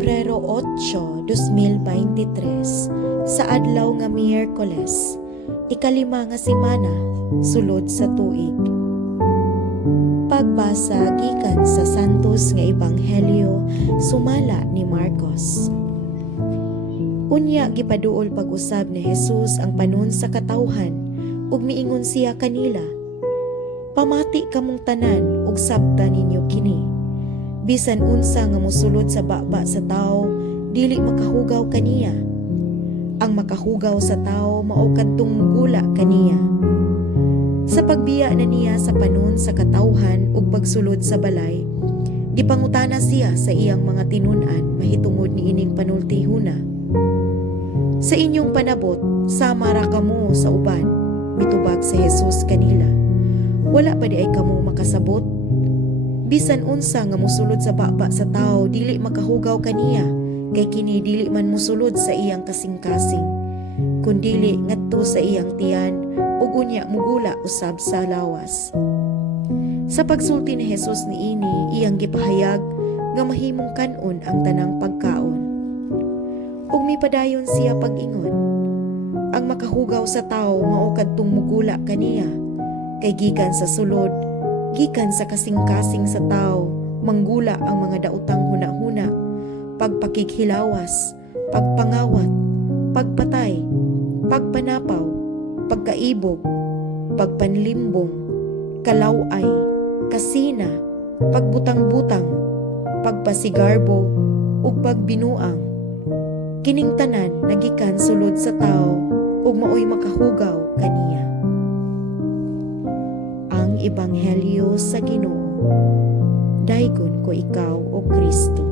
Pebrero 8, 2023, sa adlaw nga Miyerkules, ikalima nga semana, sulod sa tuig. Pagbasa gikan sa Santos nga Ebanghelyo sumala ni Marcos. Unya gipaduol pag-usab ni Jesus ang panon sa katawhan ug miingon siya kanila, "Pamati kamong tanan ug sabta ninyo kini. Bisan unsa nga mosulod sa baba sa tawo, dili makahugaw kaniya. Ang makahugaw sa tawo mao kadtong mugula kaniya." Sa pagbiya na niya sa panon sa katawhan ug pagsulod sa balay, gipangutana siya sa iyang mga tinun-an mahitungod ni ining panultihuna. "Sa inyong panabot, sama ra kamo sa uban," mitubag si Jesus kanila. "Wala pa di ay kamo makasabot? Bisan unsa nga mosulod sa baba sa tawo dili makahugaw kaniya, kay kini dili man mosulod sa iyang kasing-kasing, kundili ngadto sa iyang tiyan ug unya mugula usab sa lawas." Sa pagsulti ni Jesus niini, iyang gipahayag nga mahimong kan-on ang tanang pagkaon. Ug mipadayon siya pag-ingon, "Ang makahugaw sa tawo mao kadtong mugula kaniya, kay gikan sa sulod, gikan sa kasing-kasing sa tawo, manggula ang mga daotang huna-huna, pagpakighilawas, pagpangawat, pagpatay, pagpanapaw, pagkaibog, pagpanlimbong, kalaway, kasina, pagbutang-butang, pagpasigarbo, ug pagbinuang. Kining tanan nagikan sulod sa tawo ug maoy makahugaw kaniya." Ang Ebanghelyo sa Ginoo. Daygon ko ikaw, O Kristo.